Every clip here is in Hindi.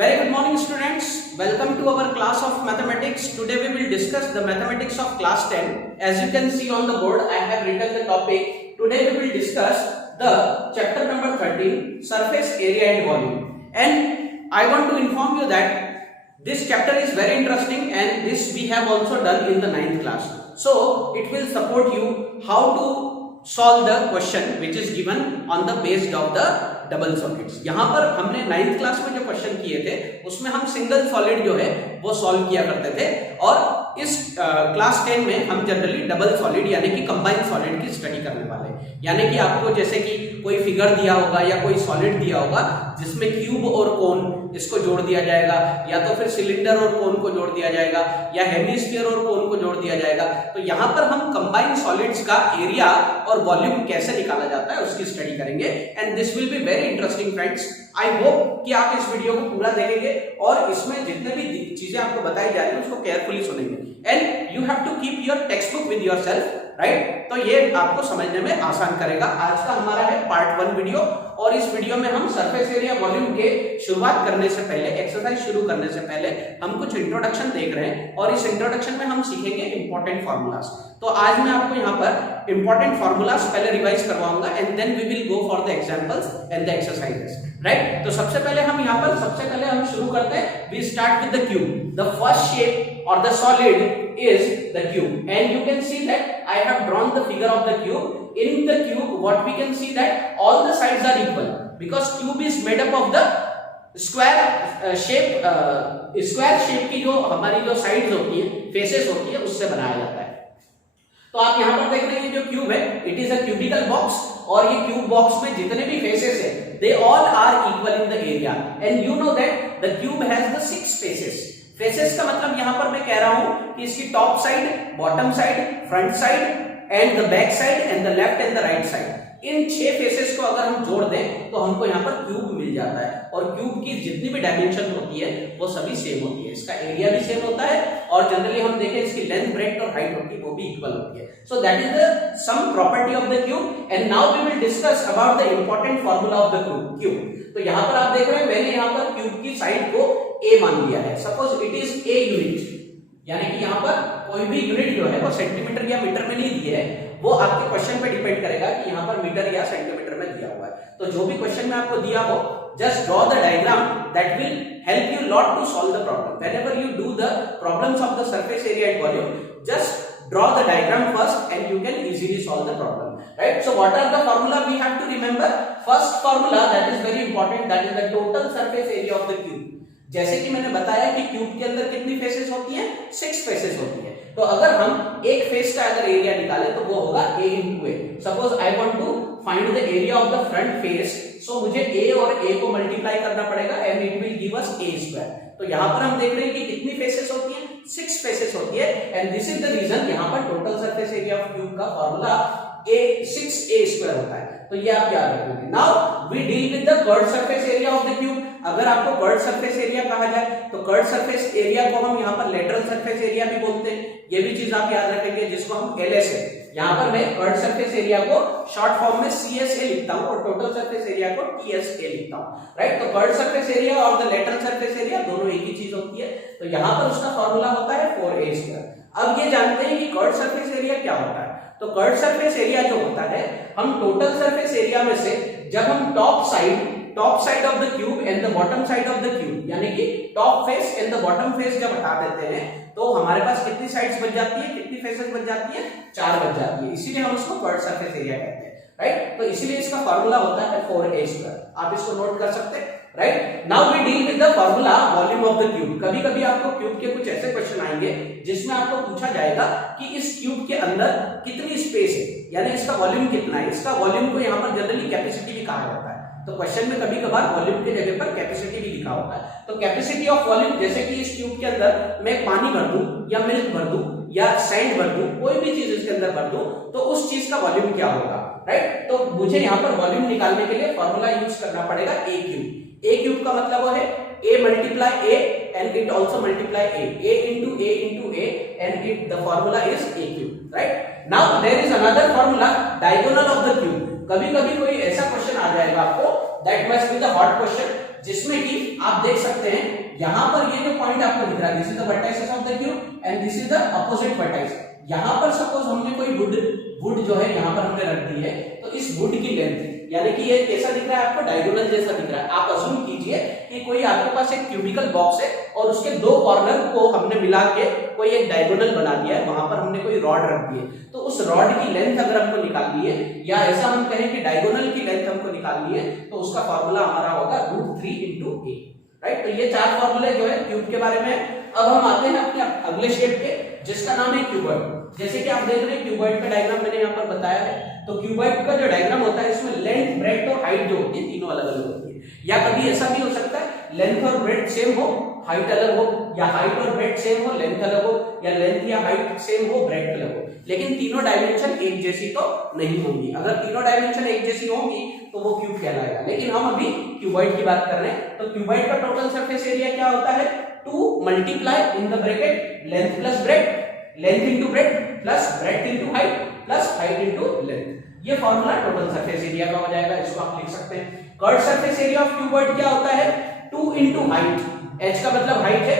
Very good morning students. Welcome to our class of mathematics. Today we will discuss the mathematics of class 10. As you can see on the board, I have written the topic. Today we will discuss the chapter number 13, surface area and volume. And I want to inform you that this chapter is very interesting and this we have also done in the 9th class. So it will support you how to solve the question which is given on the based of the double solids. यहाँ पर हमने 9th क्लास में जो क्वेश्चन किए थे उसमें हम सिंगल सॉलिड जो है वो सॉल्व किया करते थे और इस क्लास 10 में हम जनरली डबल सॉलिड यानी कि कंबाइंड सॉलिड की स्टडी करने वाले हैं। यानी कि आपको जैसे कि कोई फिगर दिया होगा या कोई सॉलिड दिया होगा जिसमें क्यूब और कोन इसको जोड़ दिया जाएगा, या तो फिर सिलेंडर और कोन को जोड़ दिया जाएगा, या हेमिस्फीयर और कोन को जोड़ दिया जाएगा। तो यहाँ पर हम कंबाइंड सॉलिड्स का एरिया और वॉल्यूम कैसे निकाला जाता है उसकी स्टडी करेंगे and this will be very interesting friends. I hope कि आप इस वीडियो को पूरा देखेंगे और इसमें जितने भी चीजें आपको बताई जा रही है उसको केयरफुली सुनेंगे and you have to keep your text book with yourself, right. तो ये आपको समझने में आसान करेगा। आज का हमारा है पार्ट 1 वीडियो और इस वीडियो में हम सरफेस एरिया वॉल्यूम के शुरुआत करने से पहले, एक्सरसाइज शुरू करने से पहले हम कुछ इंट्रोडक्शन देख रहे हैं और इस इंट्रोडक्शन में हम सीखेंगे इंपॉर्टेंट फार्मूलाज। तो आज मैं आपको यहाँ पर इंपॉर्टेंट फार्मूलाज पहले रिवाइज करवाऊंगा and then we will go for the examples and the exercises, right. तो सबसे पहले हम शुरू करते हैं। We start with the cube. The first shape or the solid is the cube and you can see that I have drawn the figure of the cube. In the cube what we can see that all the sides are equal because cube is made up of the square shape की जो हमारी जो sides होती है, faces होती है, उससे बनाया जाता है। तो आप यहाँ पर देख रहे हैं जो क्यूब है, it is a cubical box और ये क्यूब बॉक्स में जितने भी फेसेस है they all are equal in the area and you know that the cube has the 6 faces. Faces का मतलब यहां पर मैं कह रहा हूं कि इसकी top side, bottom side, front side and the back side and the left and the right side. In 6 faces को अगर हम जोड़ दें तो हमको यहां पर क्यूब मिल जाता है और क्यूब की जितनी भी डायमेंशन होती है वो सभी सेम होती है। इसका एरिया भी सेम होता है और जनरली हम देखें इसकी लेंथ, ब्रेड्थ और हाइट होती है वो भी इक्वल होती है। So that is the some property of the cube and now we will discuss about the important formula of the cube. तो यहां पर आप देख रहे हैं मैंने यहां पर क्यूब की साइड को a मान लिया है। Suppose it is a unit, यानी कि यहां पर कोई भी यूनिट जो है वो सेंटीमीटर या मीटर में नहीं दिए है, वो आपके क्वेश्चन पे डिपेंड करेगा कि यहां पर मीटर या सेंटीमीटर में दिया हुआ है। तो जो भी क्वेश्चन में आपको दिया हो just draw the diagram that will help you lot to solve the problem. Whenever you do the problems of the surface area and volume, just draw the diagram first and you can easily solve the problem, right? So what are the formula we have to remember? First formula that is very important, that is the total surface area of the cube. जैसे कि मैंने बताया कि क्यूब के अंदर कितनी फेसेस होती हैं, 6 फेसेस होती है। तो अगर हम एक फेस का अगर एरिया निकालें तो वो होगा a into a. Suppose I want to find the area of the front face, so मुझे a और a को मल्टीप्लाई करना पड़ेगा and it will give us a square. तो यहाँ पर हम देख रहे हैं कि कितनी फेसेस होती हैं, 6 फेसेस होती है and this is the reason यहाँ पर total surface area of cube का फॉर्मूला 6a स्क्वायर होता है। तो ये आप याद रखोगे। Now we deal with the curved surface area of the cube. अगर आपको कर्व्ड सरफेस एरिया कहा जाए तो कर्व्ड सरफेस एरिया को हम यहाँ पर लेटरल सरफेस एरिया भी बोलते हैं। ये भी चीज आप याद रखेंगे जिसको हम LS है। यहाँ पर मैं कर्व्ड सरफेस एरिया को शॉर्ट फॉर्म में CSA लिखता हूँ और टोटल सरफेस एरिया को TSA लिखता हूँ, राइट। तो कर्व्ड सरफेस एरिया और द लेटरल सरफेस एरिया दोनों एक ही चीज होती है। तो यहाँ पर उसका फॉर्मूला होता है 4a स्क्वायर। अब ये जानते हैं कि कर्व्ड सरफेस एरिया क्या होता है। तो कर्व्ड सरफेस एरिया जो होता है, हम टोटल सरफेस एरिया में से जब हम top side of the cube and the bottom side of the cube, यानी कि top face and the bottom face जब हटा देते हैं तो हमारे पास कितनी साइड्स बच जाती है, कितनी फेसेस बच जाती है, 4 बच जाती है। इसीलिए हम उसको कर्व्ड सरफेस एरिया कहते हैं, राइट। तो इसीलिए इसका फॉर्मूला होता है 4a स्क्वायर। आप इसको नोट कर सकते हैं, right. Now we deal with the formula volume of the cube. कभी कभी आपको क्यूब के कुछ ऐसे क्वेश्चन आएंगे जिसमें आपको पूछा जाएगा कि इस क्यूब के अंदर कितनी स्पेस है, यानी इसका वॉल्यूम कितना है। इसका वॉल्यूम को यहाँ पर जनरली कैपेसिटी भी कहा जाता है। तो क्वेश्चन में कभी कभार वॉल्यूम के जगह पर कैपेसिटी भी लिखा होता है। तो कैपेसिटी ऑफ वॉल्यूम, जैसे कि इस ट्यूब के अंदर मैं पानी भर दूं या मिल्क भर दूं या सैंड भर दूं, कोई भी चीज इसके अंदर भर दूं तो उस चीज का वॉल्यूम क्या होगा, राइट। तो मुझे यहाँ पर वॉल्यूम निकालने के लिए फॉर्मूला यूज करना पड़ेगा a क्यूब। a क्यूब का मतलब वो है a multiply a and it also multiply a into a and it the formula is a cube, right? Now there is another formula diagonal of the cube. कभी कभी कोई ऐसा क्वेश्चन आ जाएगा आपको that must be the hot question, जिसमें कि आप देख सकते हैं यहाँ पर ये जो पॉइंट आपको दिख रहा है, this is the vertices of the cube and this is the opposite vertices. यहाँ पर सपोज हमने कोई वुड जो है यहाँ पर हमने रख दी है, तो इस वुड की लेंथ यानी कि ये कैसा दिख रहा है आपको, डायगोनल जैसा दिख रहा है। आप अज्यूम कीजिए कि कोई आपके पास एक क्यूबिकल बॉक्स है और उसके दो कॉर्नर को हमने मिला के कोई एक डायगोनल बना दिया है, वहां पर हमने कोई रॉड रख दी है। तो उस रॉड की लेंथ अगर हमको निकालनी है, या ऐसा हम कहें कि डायगोनल की लेंथ हमको निकालनी है, तो उसका फॉर्मूला हमारा होगा √3 × a, राइट। तो ये चार फॉर्मूले जो है क्यूब के बारे में। अब हम आते हैं अपने अगले शेप के, जिसका नाम है क्यूबॉइड। जैसे कि आप देख रहे हैं क्यूबॉइड का डायग्राम मैंने यहाँ पर बताया है। तो क्यूबॉइड का जो डायग्राम होता है, इसमें लेंथ, ब्रेड्थ और हाइट जो होती है तीनों अलग अलग होती है। या कभी ऐसा भी हो सकता है लेंथ और ब्रेड्थ सेम हो, हाइट अलग हो, या हाइट और ब्रेड्थ सेम हो, लेंथ अलग हो, या लेंथ या हाइट सेम हो, ब्रेड्थ अलग हो, लेकिन तीनों डायमेंशन एक जैसी तो नहीं होंगी। अगर तीनों डायमेंशन एक जैसी होंगी तो वो क्यूब कहलाएगा। लेकिन हम अभी क्यूबॉइड की बात कर रहे हैं। तो क्यूबॉइड का टोटल सरफेस एरिया क्या होता है, 2 × in the bracket length plus breadth, length into breadth plus breadth into height plus height into length. ये फॉर्मूला टोटल सरफेस एरिया का हो जाएगा। इसको आप लिख सकते हैं। Curve surface area of cuboid क्या होता है, 2 × हाइट, h का मतलब हाइट है,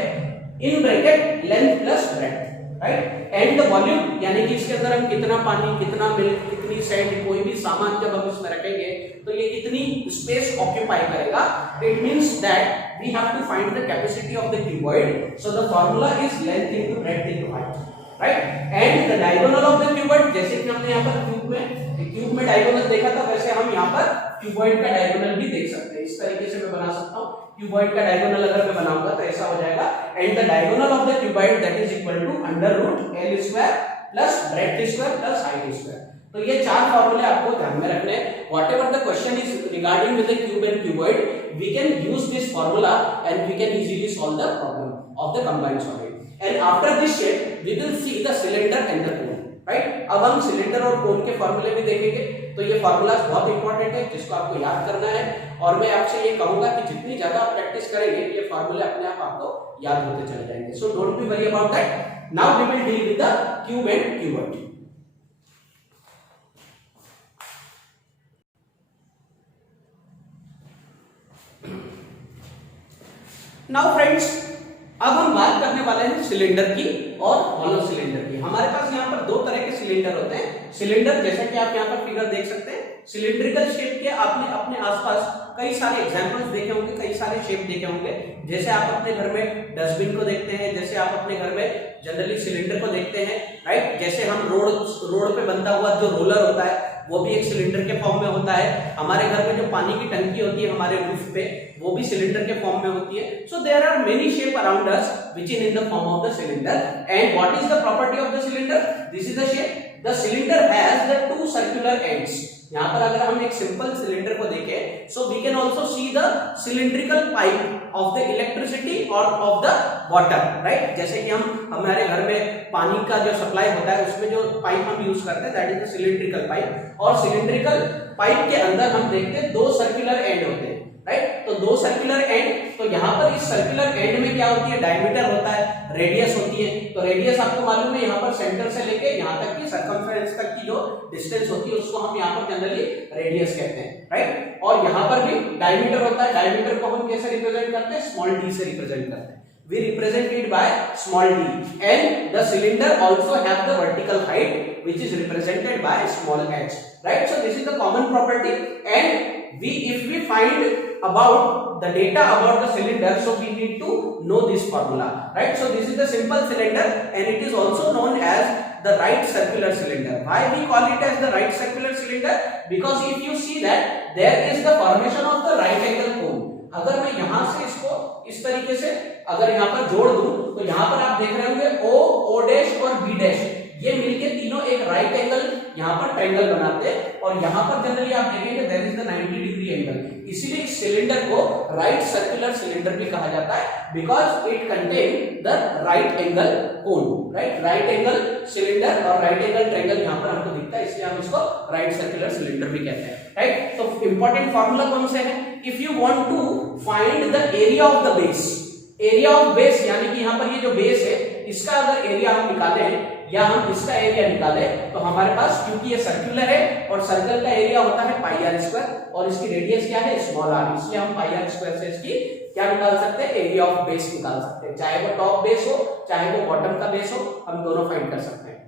in bracket length plus breadth, right, and the volume यानी कि इसके अंदर हम कितना पानी, कितना मिल्क, कितनी सैंड, कोई भी सामान जब हम इसमें रखेंगे तो ये कितनी स्पेस ऑक्यूपाई करेगा। It means that we have to find the capacity of the cuboid. So the formula is length into breadth into height, right. And the diagonal of the cuboid, जैसे कि हमने यहाँ पर क्यूब में डायगोनल देखा था, वैसे हम यहाँ पर क्यूबॉइड का डायगोनल भी देख सकते हैं। इस तरीके से मैं बना सकता हूँ। क्यूबॉइड का डायगोनल अगर मैं बनाऊंगा तो ऐसा हो जाएगा, and the diagonal of the cuboid that is equal to √L² plus breadth square plus height square. तो ये चार फॉर्मूले आपको ध्यान में रखने हैं। Whatever the question is regarding with the cube and cuboid, we can use this formula and we can easily solve the problem of the combined solid. And after this shape we will see the cylinder and the cone, right. अब हम सिलेंडर और कोन के फॉर्मूले भी देखेंगे। तो ये फॉर्मूला बहुत इंपॉर्टेंट है, जिसको आपको याद करना है। और मैं आपसे ये कहूंगा कि जितनी ज्यादा आप प्रैक्टिस करेंगे, ये फॉर्मूले अपने आप आपको याद होते चले जाएंगे। So don't be worry about that. Now we will deal with the cube and cuboid. Now friends, अब हम बात करने वाले हैं सिलेंडर की और हॉलो सिलेंडर की। हमारे पास यहाँ पर दो तरह के सिलेंडर होते हैं। सिलेंडर, जैसा कि आप यहाँ पर फिगर देख सकते हैं, सिलिंड्रिकल शेप के आपने अपने आसपास कई सारे एग्जांपल्स देखे होंगे, कई सारे शेप देखे होंगे। जैसे आप अपने घर में डस्टबिन को देखते हैं, जैसे आप अपने घर में जनरली सिलेंडर को देखते हैं, राइट। जैसे हम रोड पे बनता हुआ जो रोलर होता है वो भी एक सिलेंडर के फॉर्म में होता है। हमारे घर में जो पानी की टंकी होती है हमारे रूफ पे, वो भी सिलेंडर के फॉर्म में होती है। So there are many shape around us which is in the form of the cylinder. And what is the property of the cylinder? This is the shape. The cylinder has the 2 circular ends. यहाँ पर अगर हम एक सिंपल सिलेंडर को देखें, so we can also see the cylindrical pipe of the electricity और ऑफ द वाटर, राइट। जैसे कि हम हमारे घर में पानी का जो सप्लाई होता है उसमें जो पाइप हम यूज करते हैं that is the cylindrical pipe. और सिलिंड्रिकल पाइप के अंदर हम देखते हैं 2 सर्कुलर एंड होते हैं, राइट। तो 2 सर्कुलर एंड, तो यहाँ पर इस सर्कुलर एंड में क्या होती है, डायमीटर होता है, रेडियस होती है। तो रेडियस आपको मालूम है, यहाँ पर सेंटर से लेके यहाँ तक की सर्कमफेरेंस तक की जो डिस्टेंस होती है उसको हम यहाँ पर जनरली रेडियस कहते हैं, राइट। और यहाँ पर भी डायमीटर होता है। डायमीटर को हम कैसे रिप्रेजेंट करते हैं, स्मॉल डी से रिप्रेजेंट करते हैं। We represent it by small d, and the cylinder also have the vertical height which is represented by small h, right. So this is the common property, and if we find about the data about the cylinder, so we need to know this formula, right. So this is the simple cylinder, and it is also known as the right circular cylinder. Why we call it as the right circular cylinder? Because if you see that there is the formation of the right angle cone. अगर मैं यहां से इसको इस तरीके से अगर यहाँ पर जोड़ दूं, तो यहाँ पर आप देख रहे होंगे O डैश और B डैश, ये मिलके तीनों एक राइट एंगल यहाँ पर ट्रायंगल बनाते हैं। और यहाँ पर जनरली आप देखेंगे there is the 90 degree angle. इसीलिए इस सिलेंडर को राइट सर्कुलर सिलेंडर भी कहा जाता है, because it contain the right angle cone, right. Right angle cylinder और राइट एंगल ट्रायंगल यहाँ पर हमको दिखता है, इसलिए हम इसको राइट सर्कुलर सिलेंडर भी कहते हैं, राइट। तो इंपॉर्टेंट फॉर्मूला कौन से है? If you want to find the area of the base, area of base यानी कि यहाँ पर ये जो बेस है इसका अगर एरिया हम निकालें, या हम इसका एरिया निकाले तो हमारे पास, क्योंकि ये सर्कुलर है और सर्कल का एरिया होता है पाई आर स्क्वायर और इसकी रेडियस क्या है स्मॉल आर, इसलिए हम पाई आर स्क्वायर से इसकी क्या निकाल सकते हैं, एरिया ऑफ बेस निकाल सकते हैं, चाहे वो टॉप बेस हो चाहे वो बॉटम का बेस हो, हम दोनों फाइंड कर सकते हैं।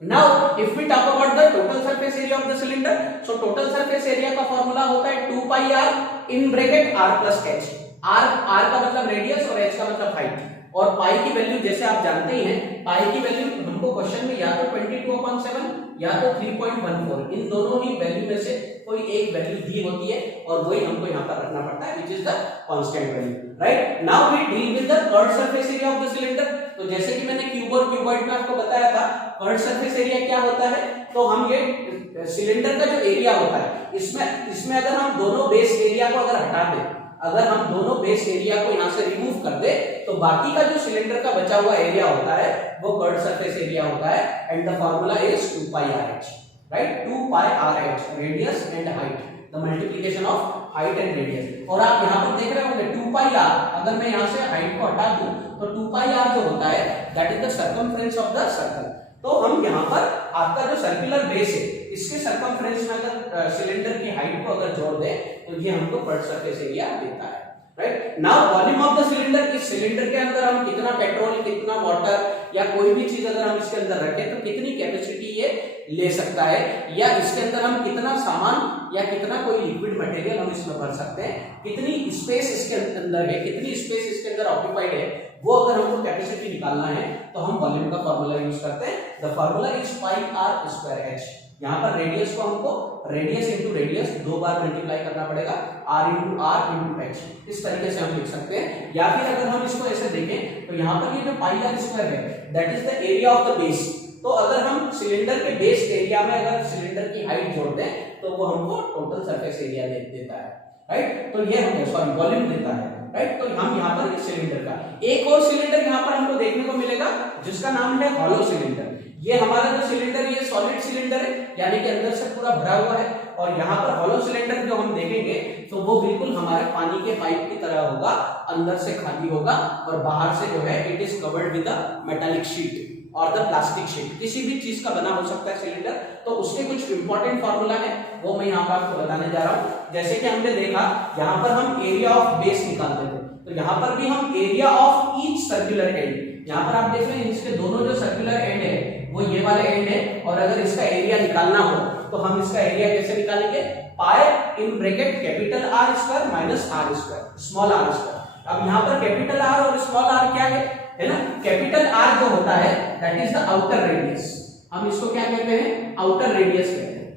Now if we talk about the total surface area of the cylinder, so total surface area का फॉर्मूला होता है 2 pi r in bracket r plus h। r का मतलब रेडियस और h का मतलब हाइट, और पाई की वैल्यू जैसे आप जानते ही हैं, पाई की वैल्यू हमको क्वेश्चन में या तो 22/7 या तो 3.14, इन दोनों ही वैल्यू में से कोई एक वैल्यू दी होती है और वही हमको यहाँ पर रखना पड़ता है, which is the constant value, right? Now we deal with the curved surface area of the cylinder। तो जैसे कि मैंने क्यूब और क्यूबॉइड में आपको बताया था, कर्व्ड सरफेस एरिया क्या होता है, तो हम ये सिलेंडर का जो एरिया होता है इसमें अगर हम दोनों बेस एरिया को अगर हटा दें, अगर हम दोनों बेस एरिया को यहाँ से रिमूव कर दे तो बाकी का जो सिलेंडर का बचा हुआ एरिया होता है वो कर्व्ड सरफेस एरिया होता है, and the formula is 2 pi r h, right? 2 pi r h, radius and height, the multiplication of height and radius. और आप यहाँ पर देख रहे होंगे 2 pi r, अगर मैं यहाँ से हाइट को हटा दूं तो 2 pi r जो होता है that is the circumference of the circle. तो हम यहाँ पर आपका जो सर्कुलर बेस है इसके सर्कमफ्रेंस में अगर सिलेंडर की हाइट को अगर जोड़ दें तो ये हमको कर्व्ड सरफेस एरिया देता है, right? Now volume of the cylinder, इस सिलेंडर के अंदर हम कितना पेट्रोल, कितना वाटर या कोई भी चीज अगर हम इसके अंदर रखें तो कितनी कैपेसिटी ये ले सकता है, या इसके अंदर हम कितना सामान या कितना कोई लिक्विड मटेरियल हम इसमें भर सकते हैं, कितनी स्पेस इसके अंदर है, कितनी स्पेस इसके अंदर ऑक्यूपाइड है, वो अगर हमको कैपेसिटी निकालना है तो हम वॉल्यूम का फार्मूला यूज करते हैं। The formula is pi r square h. यहाँ पर रेडियस को हमको रेडियस इंटू रेडियस 2 बार मल्टीप्लाई करना पड़ेगा, r इंटू एच, इस तरीके से हम लिख सकते हैं। या फिर अगर हम इसको ऐसे देखें तो यहाँ पर ये जो पाई आर स्क्वायर है that is the area of the base. तो अगर हम सिलेंडर के बेस एरिया में अगर सिलेंडर की हाइट जोड़ दें तो वो हमको टोटल सरफेस एरिया देता है, राइट? तो ये हमको सॉरी वॉल्यूम देता है, राइट? तो हम यहाँ पर इस सिलेंडर का एक और सिलेंडर यहाँ पर हमको देखने को मिलेगा जिसका नाम है हॉलो सिलेंडर। ये हमारा जो सिलेंडर ये सॉलिड सिलेंडर है, यानी कि अंदर से पूरा भरा हुआ है, और यहाँ पर हॉलो सिलेंडर जो हम देखेंगे तो वो बिल्कुल हमारे पानी के पाइप की तरह होगा, अंदर से खाली होगा और बाहर से जो है it is covered with a metallic sheet और द प्लास्टिक शीट, किसी भी चीज का बना हो सकता है सिलेंडर। तो उसके कुछ इंपॉर्टेंट फार्मूला है वो मैं यहाँ पर आपको बताने जा रहा हूँ। जैसे कि हमने देखा यहाँ पर हम एरिया ऑफ बेस निकालते थे, तो यहाँ पर भी हम area of each circular and, यहाँ पर आप देख रहे हैं इसके दोनों जो सर्कुलर एंड है वो ये वाले एंड है, और अगर इसका एरिया निकालना हो तो हम इसका एरिया कैसे निकालेंगे, pi in bracket capital are square minus R square small are square. अब यहाँ पर कैपिटल आर और स्मॉल आर क्या है ना? कैपिटल आर जो होता है that is the outer radius, हम इसको क्या कहते हैं, आउटर रेडियस कहते हैं।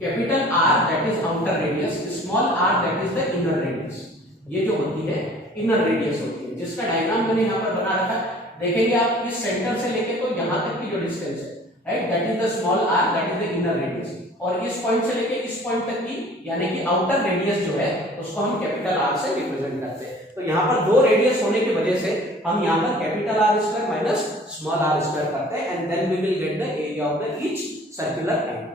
Capital R that is outer radius, small are that is the inner radius. ये जो होती है इनर रेडियस होती है, जिसका डायग्राम मैंने यहाँ पर बना रखा है, देखेंगे आप इस सेंटर से लेके तो यहाँ तक की जो डिस्टेंस है, right, that is the small are that is the inner radius, और इस पॉइंट से लेके इस पॉइंट तक की यानी कि आउटर रेडियस जो है उसको हम कैपिटल आर से रिप्रेजेंट करते हैं। तो यहाँ पर दो रेडियस होने की वजह से हम यहाँ पर capital are square minus small are square करते हैं, and then we will get the area of the each circular end.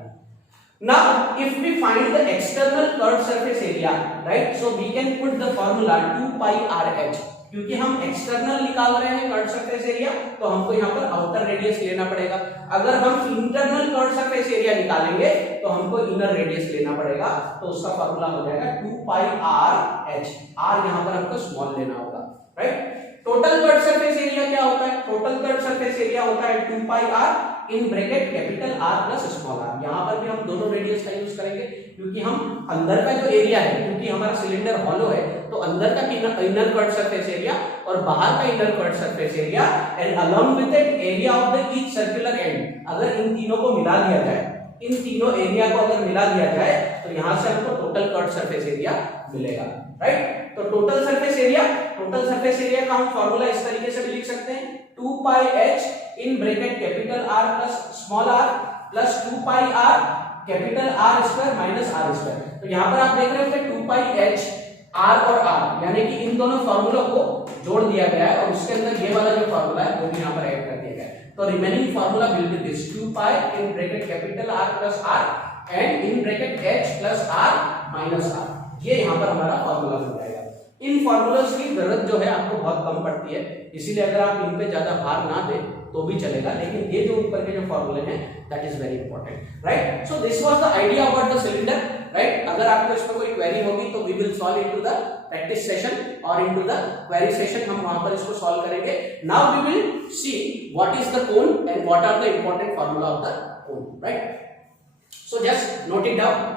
Now, if we find the external curved surface area, right, so we can put the formula 2 pi r h, क्योंकि हम एक्सटर्नल निकाल रहे हैं कर्व्ड सरफेस एरिया तो हमको यहाँ पर आउटर रेडियस लेना पड़ेगा। अगर हम इंटरनल कर्व्ड सरफेस एरिया निकालेंगे तो हमको इनर रेडियस लेना पड़ेगा, तो उसका फार्मूला हो जाएगा 2 pi r h। r यहाँ पर हमको स्मॉल लेना होगा, right? Total curved surface area क्या होता है? टोटल कर्व्ड सरफेस एरिया होता है 2 pi r इन bracket capital R plus small r। यहाँ पर भी हम दोनों रेडियस का यूज करेंगे क्योंकि हम अंदर का जो एरिया है, क्योंकि हमारा सिलेंडर हॉलो है तो अंदर का इनर कर्व्ड सरफेस एरिया और बाहर का inner curved surface area and along with that area of the each circular and, अगर इन तीनों को मिला दिया जाए, इन तीनों एरिया को अगर मिला दिया जाए तो यहाँ से हमको टोटल कर्व्ड सरफेस एरिया मिलेगा, राइट? तो टोटल सरफेस एरिया का हम फॉर्मूला इस तरीके से भी लिख सकते हैं 2 pi h इन bracket capital R plus small r plus 2 pi r capital R square minus R square. तो यहाँ पर आप देख रहे हैं 2 pi h R और R यानी कि इन दोनों फॉर्मूलों को जोड़ दिया गया है और उसके अंदर ये वाला जो फॉर्मूला है वो भी यहाँ पर ऐड कर दिया गया है। तो remaining formula will be this 2 pi in bracket capital R plus R and in bracket h plus R minus R। ये यहाँ पर हमारा फॉर्मूला बन जाएगा। इन फॉर्मूलास की जरूरत जो है आपको बहुत कम पड़ती है, इसीलिए अगर आप इन पे ज्यादा भार ना दें तो भी चलेगा, लेकिन ये जो ऊपर के जो फॉर्मूले हैं that is very important, right. So this was the idea about the cylinder, right. अगर आपको इसमें कोई क्वेरी होगी तो we will solve into the practice session और इनटू द क्वेरी सेशन, हम वहां पर इसको सॉल्व करेंगे। Now we will see what is the cone and what are the important formula of the cone, right. So just note it down.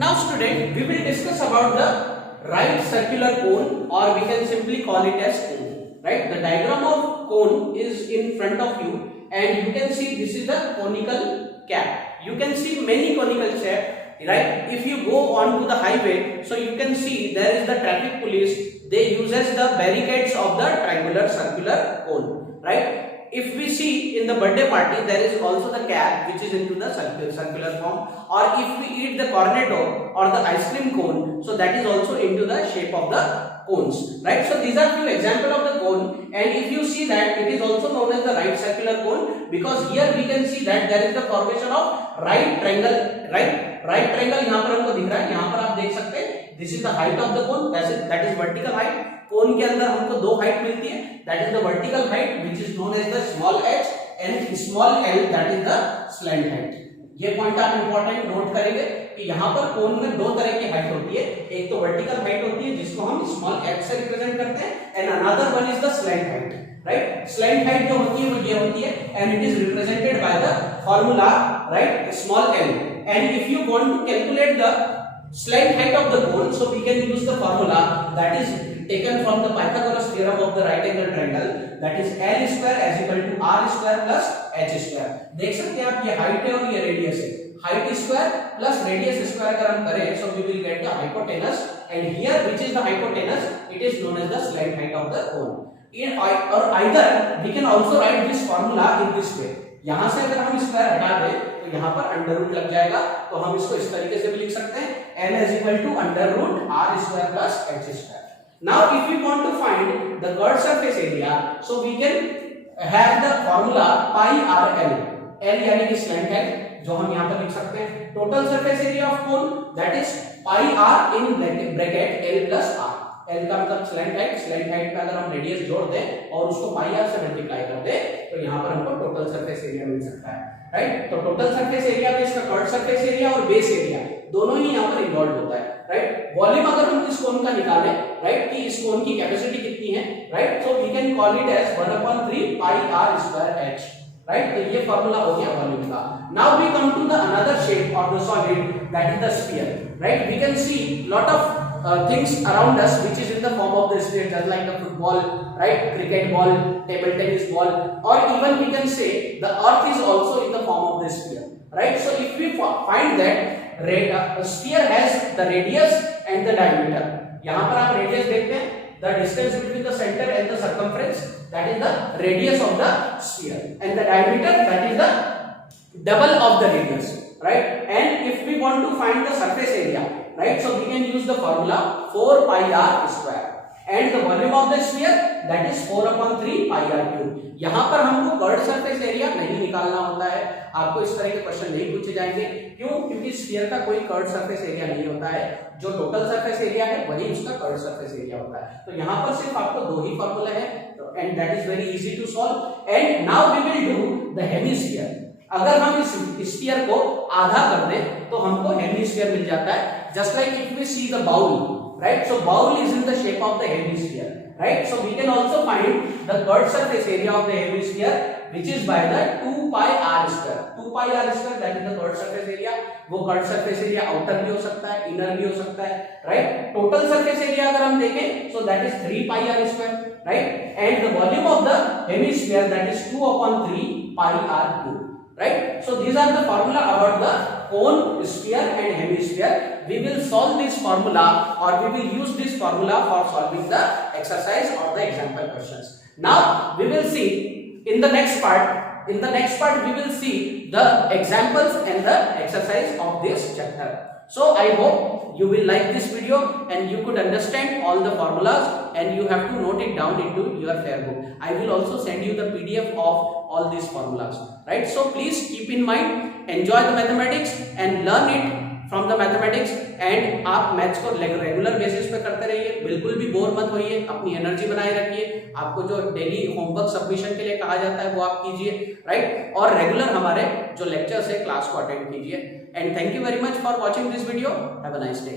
Now student, we will discuss about the right circular cone, or we can simply call it as cone, right. The diagram of cone is in front of you and you can see this is the conical cap. You can see many conical shape, right. If you go on to the highway, so you can see there is the traffic police, they uses the barricades of the triangular circular cone, right. If we see in the birthday party, there is also the cap which is into the circular form, or if we eat the cornetto or the ice cream cone, so that is also into the shape of the cones, right. So these are few example of the cone, and if you see that it is also known as the right circular cone, because here we can see that there is the formation of right triangle, right triangle यहाँ पर हमको दिख रहा है, यहाँ पर आप देख सकते हैं this is the height of the cone, that is vertical height. कोन के अंदर हमको दो हाइट मिलती है, that is the vertical height which is known as the small h and small l, that is the slant height. ये पॉइंट आप इंपॉर्टेंट नोट करेंगे कि यहाँ पर कोन में दो तरह की हाइट होती है, एक तो वर्टिकल हाइट होती है जिसको हम स्मॉल h से रिप्रेजेंट करते हैं, and another one is the slant height, right. Slant height जो होती है वो ये होती है and it is represented by the formula, right, small l, and if you want to calculate the slant height of the cone, so we can use the formula that is taken from the Pythagoras theorem of the right angle triangle, that is L square is equal to R square plus H square। देख सकते हैं आप, ये हाइट है और ये रेडियस है, height square plus radius square अगर हम करें, so we will get the hypotenuse, and here which is the hypotenuse, it is known as the slant height of the cone। or either we can also write this formula in this way, यहां से अगर हम स्क्वायर हटा दें तो यहाँ पर अंडर रूट लग जाएगा, तो हम इसको इस तरीके से भी लिख सकते हैं L is equal to under root R square plus H square। Now if we want to find the curved surface area, so we can have the formula pi r L, L यानी कि slant है जो हम यहाँ पर लिख सकते हैं, total surface area of cone, that is pi r in bracket L plus R। L का मतलब स्लैंट हाइट पे अगर हम रेडियस जोड़ दें और उसको पाई आर से मल्टीप्लाई कर दें तो यहाँ पर हमको टोटल सरफेस एरिया मिल सकता है, राइट। तो टोटल सरफेस एरिया में इसका कर्व सरफेस एरिया और बेस एरिया दोनों ही यहाँ पर इन्वॉल्व होता है, राइट। वॉल्यूम अगर हम इस कोन का निकालें, राइट, कि इस कोन की कैपेसिटी कितनी है, right, so we can call it as 1/3 pi r square h, right. तो ये फार्मूला हो गया वॉल्यूम का। Now we come to the another shape of the solid, that is the sphere, right. We can see lot of things around us which is in the form of the sphere, just like the football, right, cricket ball, table tennis ball, or even we can say the earth is also in the form of the sphere, right। So if we find that sphere has the radius and the diameter, यहाँ पर आप radius देखते हैं, the distance between the center and the circumference, that is the radius of the sphere, and the diameter, that is the double of the radius, right। And if we want to find the surface area, right, so we can use the formula 4 pi r square, and the volume of the sphere, that is 4/3 pi r cube। यहाँ पर हमको कर्व्ड सरफेस एरिया नहीं निकालना होता है, आपको इस तरह के क्वेश्चन नहीं पूछे जाएंगे, क्यों? क्योंकि स्फीयर का कोई कर्व्ड सरफेस एरिया नहीं होता है, जो टोटल सरफेस एरिया है वही उसका कर्व्ड सरफेस एरिया होता है। तो यहाँ पर सिर्फ आपको दो ही फॉर्मूला है, and that is very easy to solve. And now we will do the hemisphere. अगर हम इस स्फीयर को आधा कर दें तो हमको हेमिस्फीयर मिल जाता है, just like if we see the bowl, right, so bowl is in the shape of the hemisphere, right, so we can also find the curved surface area of the hemisphere which is by the 2 pi r square, 2 pi r square, that is the curved surface area। वो curved surface area outer भी हो सकता है, inner भी हो सकता है, right। total surface area अगर हम देखें so that is 3 pi r square, right, and the volume of the hemisphere, that is 2/3 pi r cube, right। So these are the formula about the cone, sphere and hemisphere। We will solve this formula, or we will use this formula for solving the exercise or the example questions। Now we will see in the next part, we will see the examples and the exercise of this chapter। So I hope you will like this video and you could understand all the formulas, and you have to note it down into your fair book। I will also send you the PDF of all these formulas, right। So please keep in mind, enjoy the mathematics and learn it from the mathematics. And आप मैथ्स को रेगुलर बेसिस पे करते रहिए, बिल्कुल भी बोर मत होइए, अपनी एनर्जी बनाए रखिए। आपको जो डेली होमवर्क सबमिशन के लिए कहा जाता है वो आप कीजिए, राइट। और रेगुलर हमारे जो लेक्चर्स है क्लास को अटेंड कीजिए। And thank you very much for watching this video. Have a nice day.